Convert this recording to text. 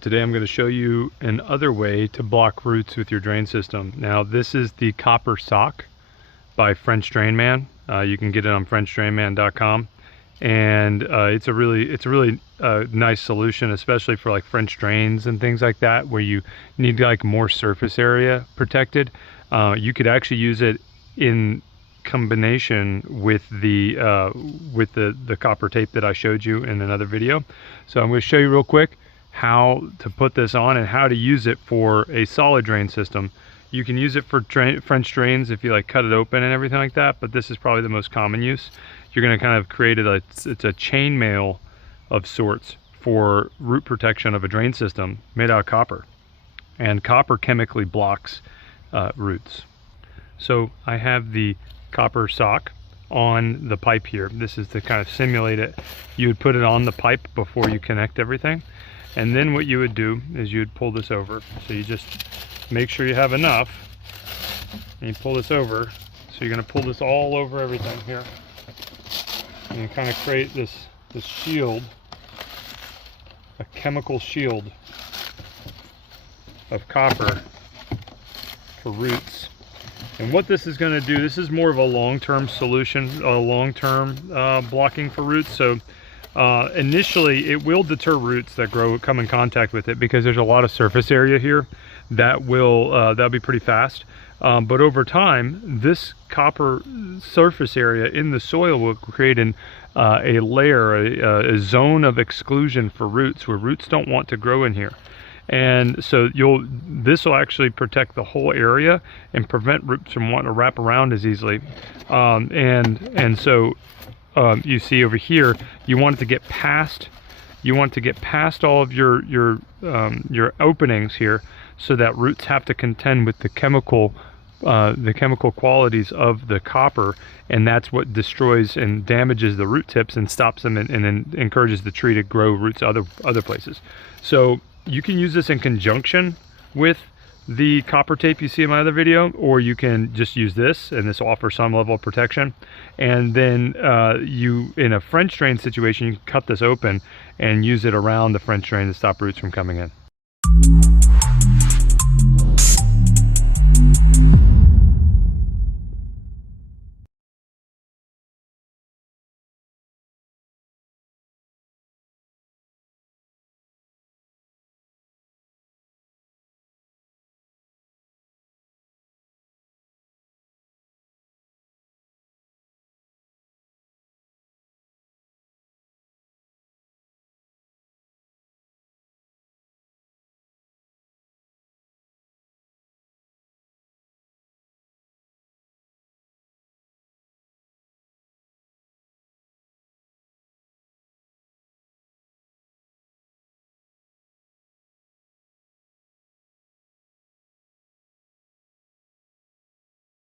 Today I'm going to show you another way to block roots with your drain system. Now this is the copper sock by French Drain Man. You can get it on FrenchDrainMan.com, and it's a really nice solution, especially for like French drains and things like that, where you need like more surface area protected. You could actually use it in combination with the copper tape that I showed you in another video. So I'm going to show you real quick how to put this on and how to use it for a solid drain system. You can use it for French drains if you like cut it open and everything like that, but this is probably the most common use. You're going to kind of create it's a chain mail of sorts for root protection of a drain system made out of copper, and copper chemically blocks roots. So I have the copper sock on the pipe here. This is to kind of simulate it. You would put it on the pipe before you connect everything. And then what you would do is you would pull this over. So you just make sure you have enough, and you pull this over. So you're going to pull this all over everything here, and you kind of create this shield, a chemical shield of copper for roots. And what this is going to do, this is more of a long-term solution, a long-term blocking for roots. So initially it will deter roots that come in contact with it, because there's a lot of surface area here that will that'll be pretty fast, but over time this copper surface area in the soil will create a layer, a zone of exclusion for roots, where roots don't want to grow in here. And so this will actually protect the whole area and prevent roots from wanting to wrap around as easily. So you see over here, you want it to get past. You want to get past all of your openings here, so that roots have to contend with the chemical qualities of the copper, and that's what destroys and damages the root tips and stops them and encourages the tree to grow roots other places. So you can use this in conjunction with the copper tape you see in my other video, or you can just use this, and this will offer some level of protection. And then in a French drain situation, you can cut this open and use it around the French drain to stop roots from coming in.